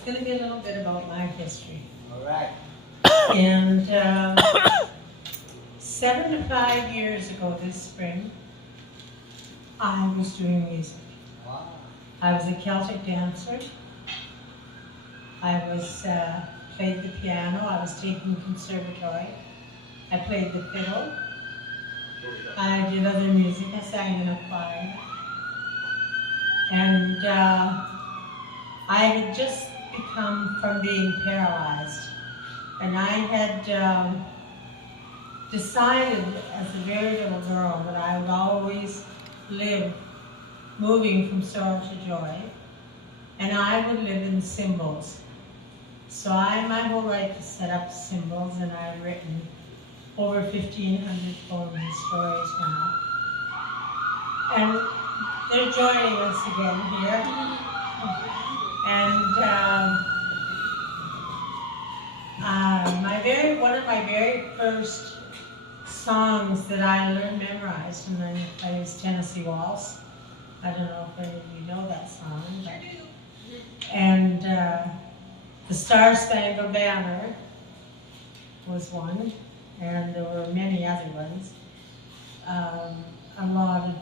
it's going to be a little bit about my history. All right. And 75 years ago this spring, I was doing music. Wow. I was a Celtic dancer. I was played the piano. I was taking conservatory. I played the fiddle. I did other music. I sang in a choir. And I had just become from being paralyzed. And I had decided as a very little girl that I would always live moving from sorrow to joy. And I would live in symbols. So my whole life is set up symbols, and I've written over 1,500 poems and stories now. And they're joining us again here. And one of my very first songs that I learned memorized, and then I used Tennessee Waltz. I don't know if any of you know that song, but and the Star Spangled Banner was one, and there were many other ones. A lot of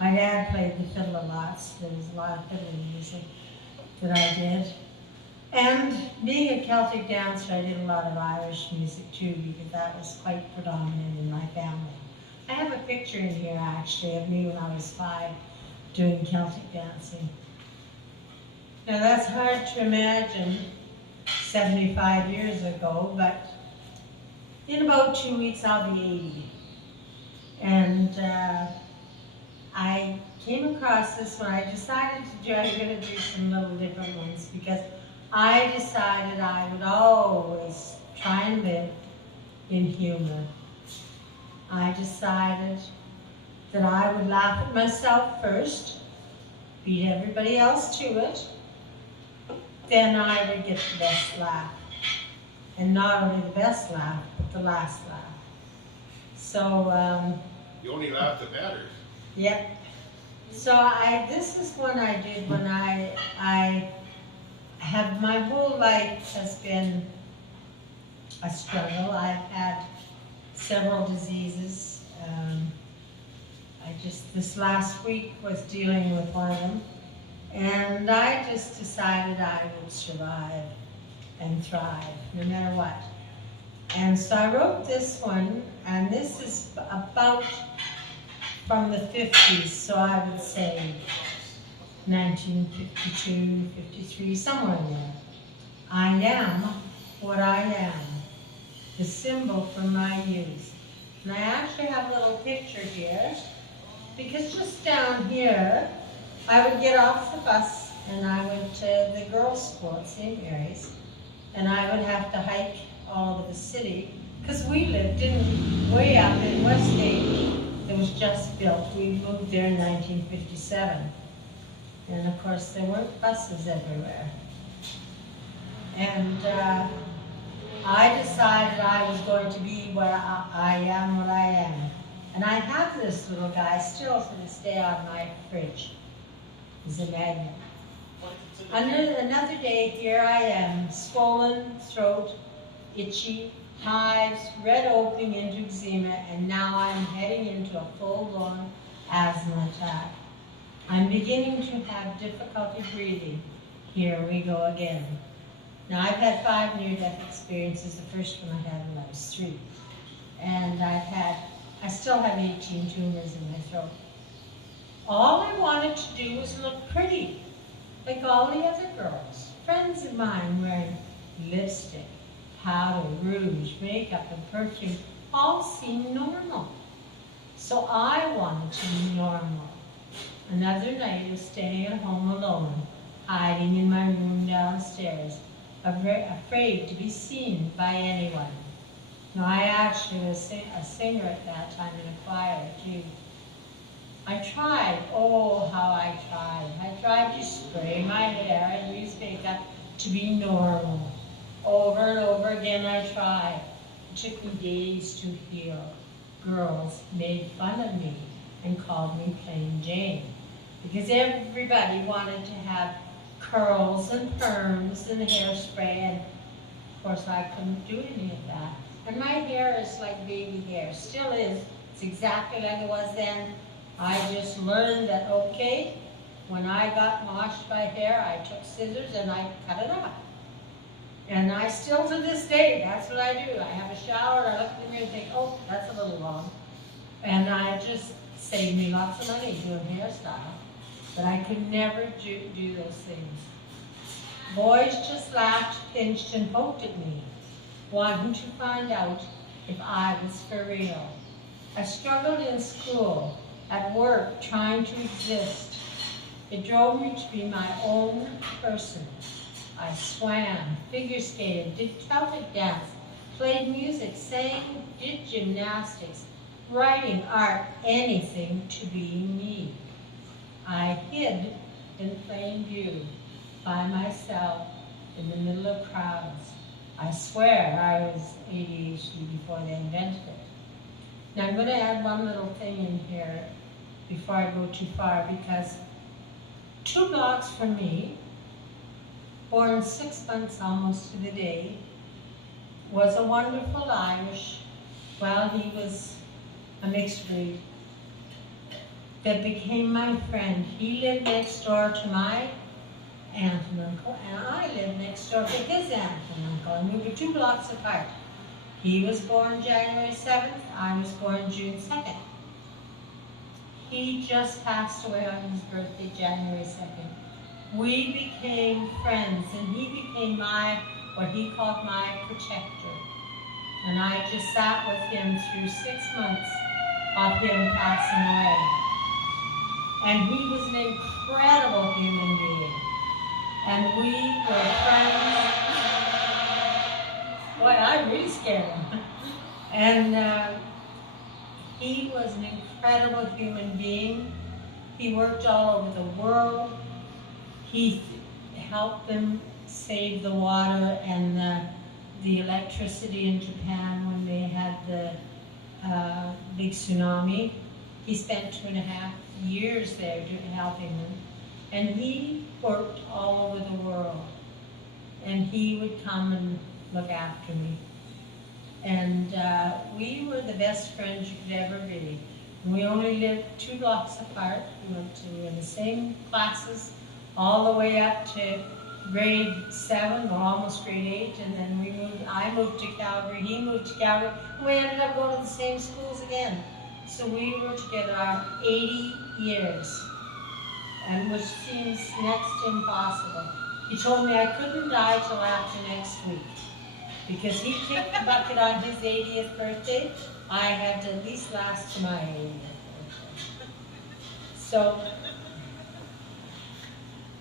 my dad played the fiddle a lot, so there was a lot of fiddle music that I did. And being a Celtic dancer, I did a lot of Irish music too, because that was quite predominant in my family. I have a picture in here actually of me when I was 5 doing Celtic dancing. Now that's hard to imagine 75 years ago, but in about 2 weeks I'll be 80. And I came across this one. I decided I'm going to do some little different ones because I decided I would always try and live in humor. I decided that I would laugh at myself first, beat everybody else to it, then I would get the best laugh. And not only the best laugh, but the last laugh. So, you only laugh that matters. Yep. So this is one I did when I have, my whole life has been a struggle. I've had several diseases. This last week was dealing with one of them. And I just decided I would survive and thrive, no matter what. And so I wrote this one, and this is about from the 50s, so I would say 1952, 53, somewhere in there. I am what I am, the symbol from my youth. And I actually have a little picture here, because just down here, I would get off the bus and I went to the girls' school at St. Mary's, and I would have to hike all over the city, because we lived way up in Westgate. It was just built. We moved there in 1957. And of course, there weren't buses everywhere. And I decided I was going to be where I am what I am. And I have this little guy still to this day on my fridge. He's a magnet. Another day, here I am, swollen throat, itchy, hives, red opening into eczema, and now I'm heading into a full-blown asthma attack. I'm beginning to have difficulty breathing. Here we go again. Now I've had 5 near-death experiences. The first one I had when I was 3. And I still have 18 tumors in my throat. All I wanted to do was look pretty, like all the other girls. Friends of mine wearing lipstick, powder, rouge, makeup, and perfume all seemed normal. So I wanted to be normal. Another night of staying at home alone, hiding in my room downstairs, afraid to be seen by anyone. Now, I actually was a singer at that time in a choir, too. I tried, oh, how I tried. I tried to spray my hair and use makeup to be normal. Over and over again I tried. It took me days to heal. Girls made fun of me and called me Plain Jane, because everybody wanted to have curls and perms and hairspray, and of course I couldn't do any of that. And my hair is like baby hair, still is. It's exactly like it was then. I just learned that, okay, when I got washed my hair, I took scissors and I cut it off. And I still, to this day, that's what I do. I have a shower, I look in the mirror and think, oh, that's a little long. And I just saved me lots of money doing hairstyle. But I could never do those things. Boys just laughed, pinched, and poked at me, wanting to find out if I was for real. I struggled in school, at work, trying to exist. It drove me to be my own person. I swam, figure skated, did Celtic dance, played music, sang, did gymnastics, writing, art, anything to be me. I hid in plain view, by myself, in the middle of crowds. I swear I was ADHD before they invented it. Now I'm going to add one little thing in here before I go too far, because 2 blocks from me, born 6 months almost to the day, was a wonderful Irish, well, he was a mixed breed, that became my friend. He lived next door to my aunt and uncle, and I lived next door to his aunt and uncle, and we were 2 blocks apart. He was born January 7th, I was born June 2nd. He just passed away on his birthday, January 2nd. We became friends, and he became what he called my protector. And I just sat with him through 6 months of him passing away. And he was an incredible human being. And we were friends. Boy, I really scared him. And he was an incredible human being. He worked all over the world. He helped them save the water and the electricity in Japan when they had the big tsunami. He spent 2.5 years there helping them. And he worked all over the world. And he would come and look after me. And we were the best friends you could ever be. And we only lived 2 blocks apart. We were in the same classes all the way up to grade 7 or almost grade 8, and then I moved to Calgary, he moved to Calgary, and we ended up going to the same schools again. So we were together our 80 years, and which seems next to impossible. He told me I couldn't die till after next week, because he kicked the bucket on his 80th birthday. I had to at least last to my 80th birthday. So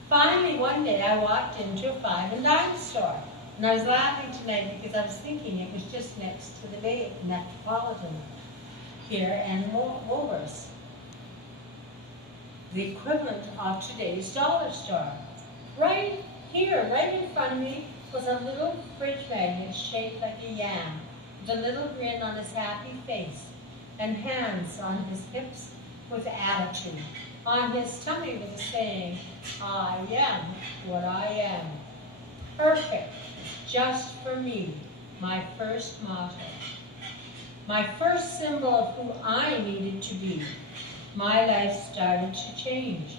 finally, one day I walked into a five and dime store, and I was laughing tonight because I was thinking it was just next to the Bay Metropolitan here and Woolworths. The equivalent of today's dollar store. Right here, right in front of me, was a little fridge magnet shaped like a yam, with a little grin on his happy face, and hands on his hips with attitude. On his tummy was a saying, I am what I am. Perfect, just for me, my first motto. My first symbol of who I needed to be. My life started to change.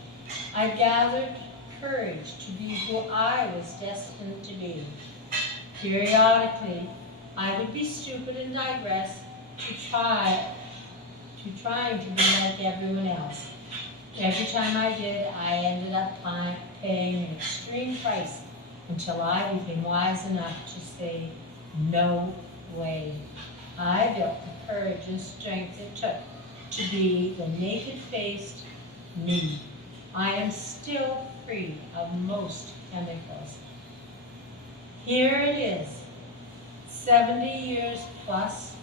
I gathered courage to be who I was destined to be. Periodically, I would be stupid and digress trying to be like everyone else. Every time I did, I ended up paying an extreme price until I became wise enough to say, no way. I built the courage and strength it took to be the naked-faced me. I am still free of most chemicals. Here it is, 70 years plus.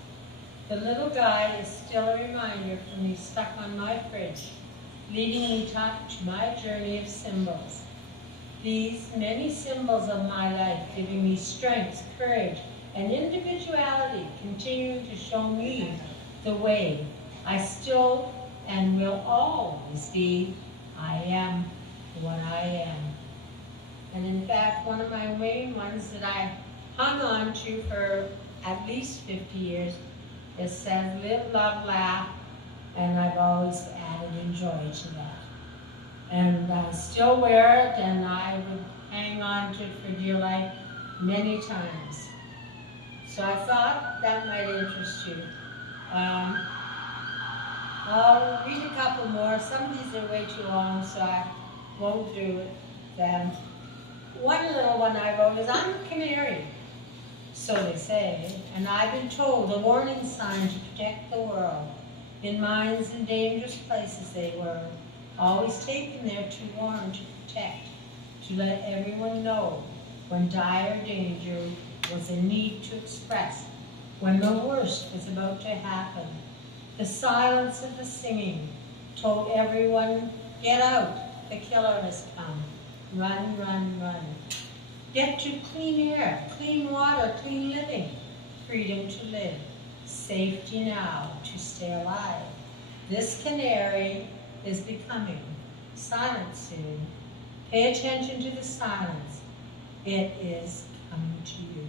The little guy is still a reminder for me stuck on my fridge, leading me to my journey of symbols. These many symbols of my life giving me strength, courage, and individuality, continuing to show me the way. I still and will always be, I am what I am. And in fact, one of my main ones that I hung on to for at least 50 years, it says, live, love, laugh, and I've always added enjoy to that. And I still wear it, and I would hang on to it for dear life many times. So I thought that might interest you. I'll read a couple more. Some of these are way too long, so I won't do it then. One little one I wrote is, I'm a canary, so they say, and I've been told a warning sign to protect the world. In mines and dangerous places they were, always taken there to warn, to protect, to let everyone know when dire danger was a need to express, when the worst was about to happen. The silence of the singing told everyone, get out, the killer has come. Run, run, run. Get to clean air, clean water, clean living, freedom to live, safety now to stay alive. This canary is becoming silent soon. Pay attention to the silence. It is coming to you.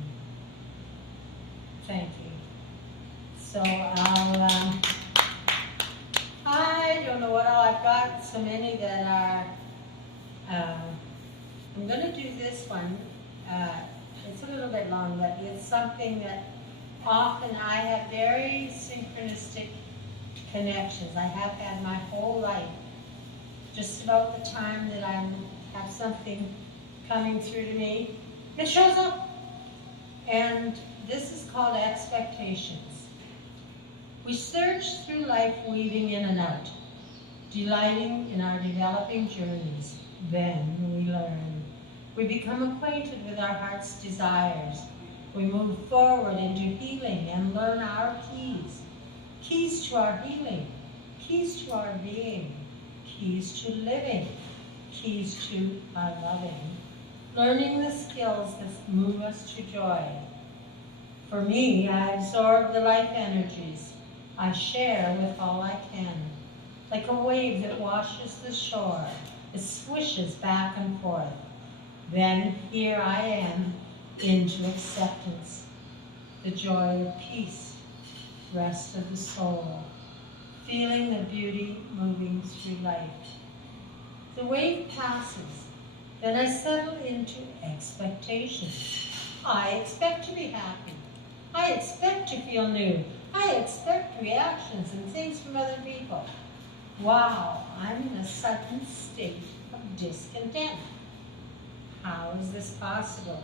Thank you. So I don't know what all I've got, so many that are, I'm going to do this one. It's a little bit long, but it's something that often I have very synchronistic connections. I have had my whole life. Just about the time that I have something coming through to me, it shows up. And this is called expectations. We surge through life weaving in and out, delighting in our developing journeys. Then we learn. We become acquainted with our heart's desires. We move forward into healing and learn our keys. Keys to our healing, keys to our being, keys to living, keys to our loving. Learning the skills that move us to joy. For me, I absorb the life energies. I share with all I can. Like a wave that washes the shore, it swishes back and forth. Then here I am, into acceptance, the joy of peace, rest of the soul, feeling the beauty moving through life. The wave passes, then I settle into expectations. I expect to be happy. I expect to feel new. I expect reactions and things from other people. Wow, I'm in a sudden state of discontent. How is this possible?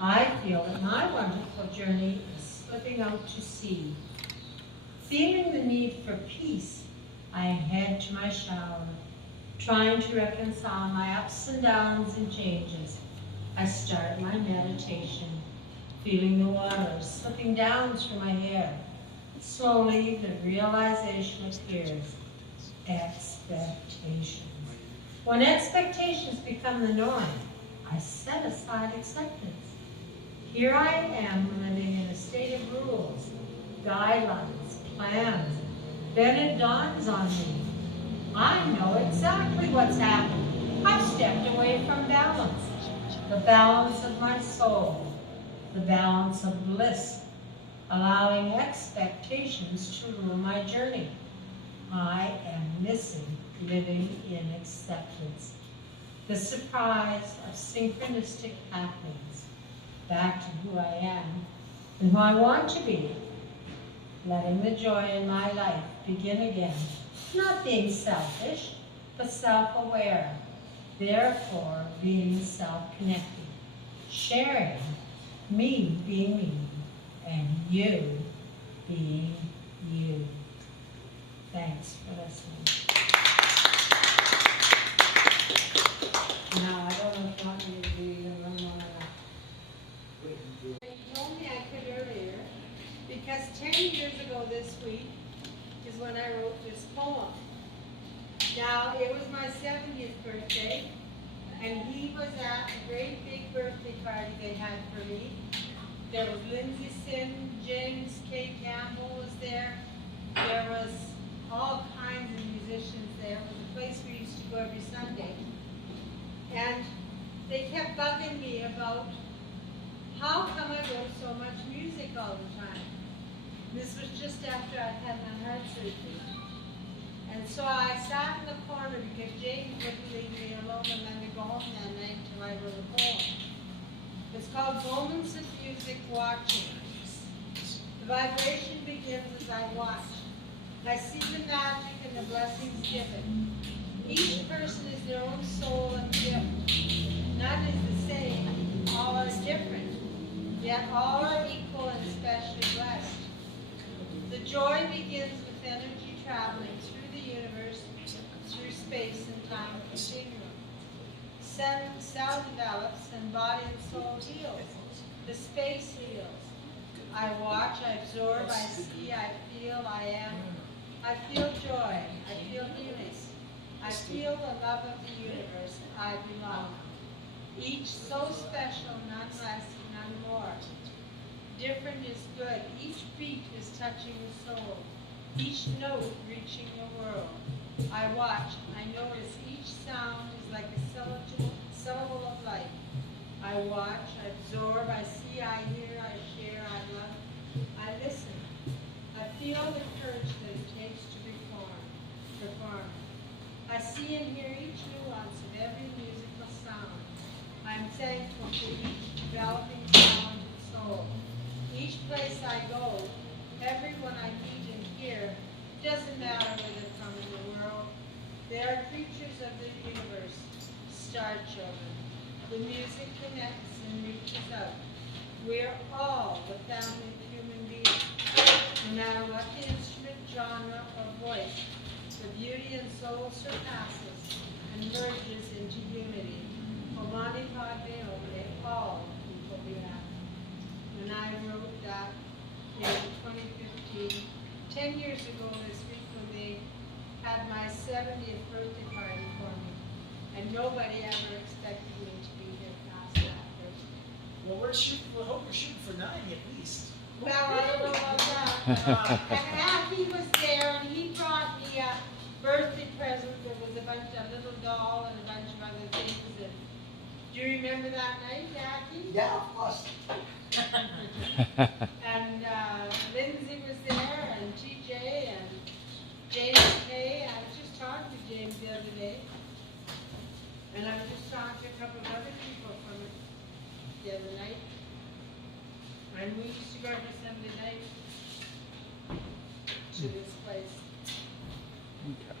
I feel that my wonderful journey is slipping out to sea. Feeling the need for peace, I head to my shower, trying to reconcile my ups and downs and changes. I start my meditation, feeling the water slipping down through my hair. Slowly, the realization appears. Expectations. When expectations become the norm, I set aside acceptance. Here I am living in a state of rules, guidelines, plans. Then it dawns on me. I know exactly what's happened. I've stepped away from balance. The balance of my soul. The balance of bliss. Allowing expectations to rule my journey. I am missing living in acceptance. The surprise of synchronistic happenings. Back to who I am and who I want to be. Letting the joy in my life begin again. Not being selfish, but self-aware. Therefore, being self-connected. Sharing, me being me, and you being you. Thanks for listening. Now, I don't know if you want me to do either one more or not. You told me I could earlier, because 10 years ago this week is when I wrote this poem. Now, it was my 70th birthday, and he was at a great big birthday party they had for me. There was Lindsay Sin, James K. Campbell was there. There was all kinds of musicians there. It was a place we used to go every Sunday. And they kept bugging me about how come I go to so much music all the time. This was just after I had my heart surgery. And so I sat in the corner because James wouldn't leave me alone and let me go home that night until I wrote a poem. It's called Moments of Music Watching. The vibration begins as I watch. I see the magic and the blessings given. Each person is their own soul and gift. None is the same. All are different. Yet all are equal and especially blessed. The joy begins with energy traveling through the universe, through space and time continuum. Cell develops and body and soul heals. The space heals. I watch, I absorb, I see, I feel, I am. I feel joy. I feel healing. I feel the love of the universe. I belong. Each so special, none less, none more. Different is good. Each beat is touching the soul. Each note reaching the world. I watch. I notice each sound is like a syllable of life. I watch. I absorb. I see. I hear. I share. I love. I listen. I feel the courage that it takes to perform. I see and hear each nuance of every musical sound. I am thankful for each developing sound and soul. Each place I go, everyone I meet and hear, doesn't matter where they're from in the world. They are creatures of the universe, star children. The music connects and reaches out. We're all the family of human beings. No matter what the instrument, genre, or voice, the beauty and soul surpasses and merges into unity. Omani Padme Omne, all people be happy. When I wrote that in 2015, 10 years ago this week when they had my 70th birthday party for me, and nobody ever expected me to be here past that birthday. Well, we're hoping we're shooting for 9 at least. Well, I don't know about that. And Abby was there, and he brought me a birthday present. There was a little doll and a bunch of other things. And do you remember that night, Jackie? Yeah, of course. And Lindsay was there, and TJ, and James Kay. I was just talking to James the other day. And I was just talking to a couple of other people from it the other night. And we used to go every Sunday night to this place. Okay.